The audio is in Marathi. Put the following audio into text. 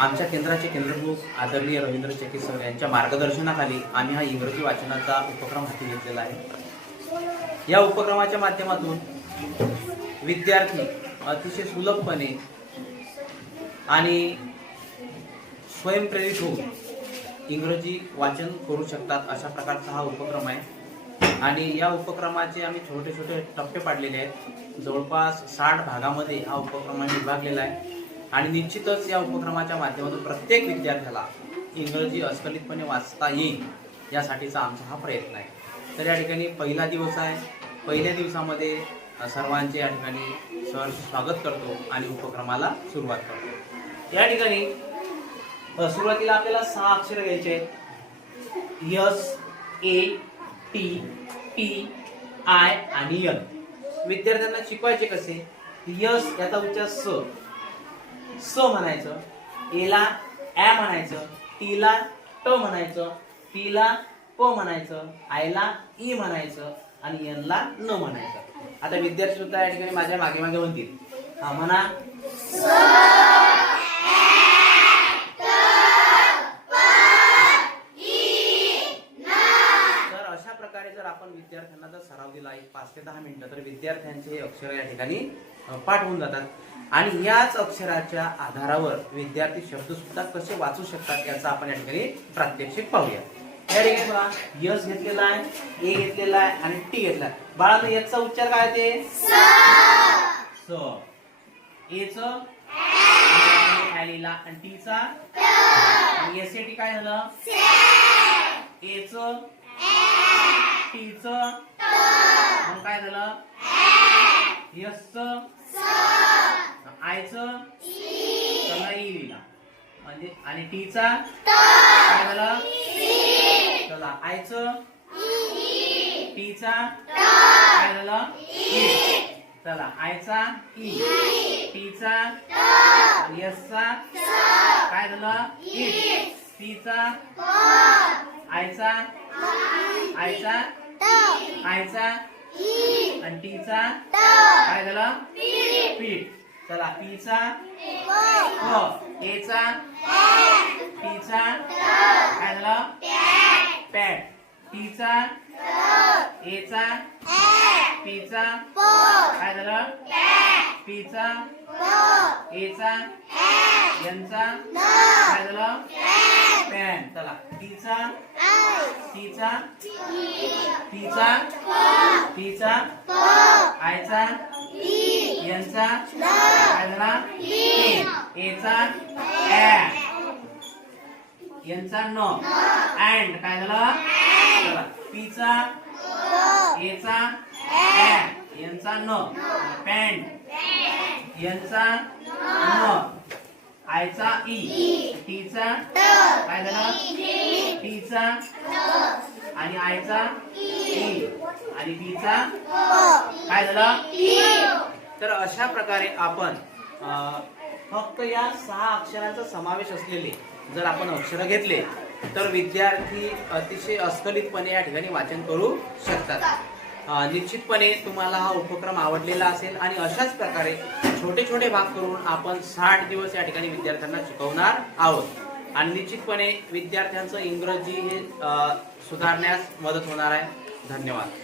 आमच्या केंद्राचे केंद्रप्रमुख आदरणीय रवींद्र चेकी सर यांच्या मार्गदर्शनाखाली आम्ही हा इंग्रजी वाचनाचा उपक्रम हाती घेतलेला आहे। या उपक्रमाच्या माध्यमातून विद्यार्थी अतिशय सुलभपणे आणि स्वयंप्रेरित होऊन इंग्रजी वाचन करू शकतात अशा प्रकारचा हा उपक्रम आहे। आणि या उपक्रमाचे आम्ही छोटे छोटे टप्पे पाडलेले आहेत। जवळपास 60 भागामध्ये हा उपक्रम विभागलेला आहे आणि निश्चितच या उपक्रमाच्या माध्यमातून प्रत्येक विद्यार्थ्याला इंग्रजी अस्खलितपणे वाचता येईल यासाठीचा आमचा हा प्रयत्न आहे। तर या ठिकाणी पहिला दिवस आहे। पहिल्या दिवसामध्ये सर्वांचे या ठिकाणी स्वागत करतो आणि उपक्रमाला सुरुवात करतो। या ठिकाणी सुरुवातीला आपल्याला 6 अक्षर घ्यायचे आहेत। S, A, T, T, I आणि एन। विद्यार्थ्यांना शिकवायचे कसे? यस याचा उच्चार स म्हणायचं, ए ला ऍ म्हणायचं, टी ला ट म्हणायचं, पी ला प म्हणायचं, आय ला ई म्हणायचं आणि एन ला न म्हणायचं। आता विद्यार्थी सुद्धा या ठिकाणी माझ्या मागे मागे म्हणतील, हा म्हणा जर आपण विद्यार्थ्यांना जर सराव दिला 5 ते 10 मिनिटं तर विद्यार्थ्यांचे हे अक्षर या ठिकाणी पाठ होऊन जातात आणि याच अक्षराच्या आधारावर विद्यार्थी शब्द सुद्धा कसे वाचू शकतात याचा आपण या ठिकाणी प्रात्यक्षिक पाहूया। या ठिकाणी बघा यस घेतलेला आहे, ए घेतलेला आहे आणि टी घेतला आहे। बाळांनो याचा उच्चार काय ते स, ए च ऍ आणि टी चा आणि एस ए टी काय झालं ए च टी च मग काय झालं यस च आय च त्याला ई लिहिला म्हणजे आणि टी चा काय झालं चला आय च टी चा काय झालं ई चला आय चा ई टी चा यस चा काय झालं ई टी चा आयचा आयचा आयचा आणि टीचा काय झालं पीठ चला पीचा प एचा टीचा काय झालं पॅट टीचा एचा पीचा काय झालं पीचा एचा यांचा काय झालं पॅन चला टीचा टीचा टीचा टीचा आयचा यांचा काय झाला एचा ऍ यांचा न अँड काय झालं चला पीचा एचा ऍ यांचा न पॅन्ट यांचा न आयचा ई टीचा काय झालं टीचा आणि आयचा ई आणि बीचा काय झालं। तर अशा प्रकारे आपण फक्त या 6 अक्षरांचा समावेश असलेले जर आपण अक्षर घेतले तर विद्यार्थी अतिशय अस्खलितपणे या ठिकाणी वाचन करू शकतात। निश्चितपणे तुम्हाला हा उपक्रम आवडलेला असेल आणि अशाच प्रकारे छोटे छोटे भाग करून आपण 60 दिवस या ठिकाणी विद्यार्थ्यांना शिकवणार आहोत आणि निश्चितपणे विद्यार्थ्यांचं इंग्रजी हे सुधारण्यास मदत होणार आहे। धन्यवाद।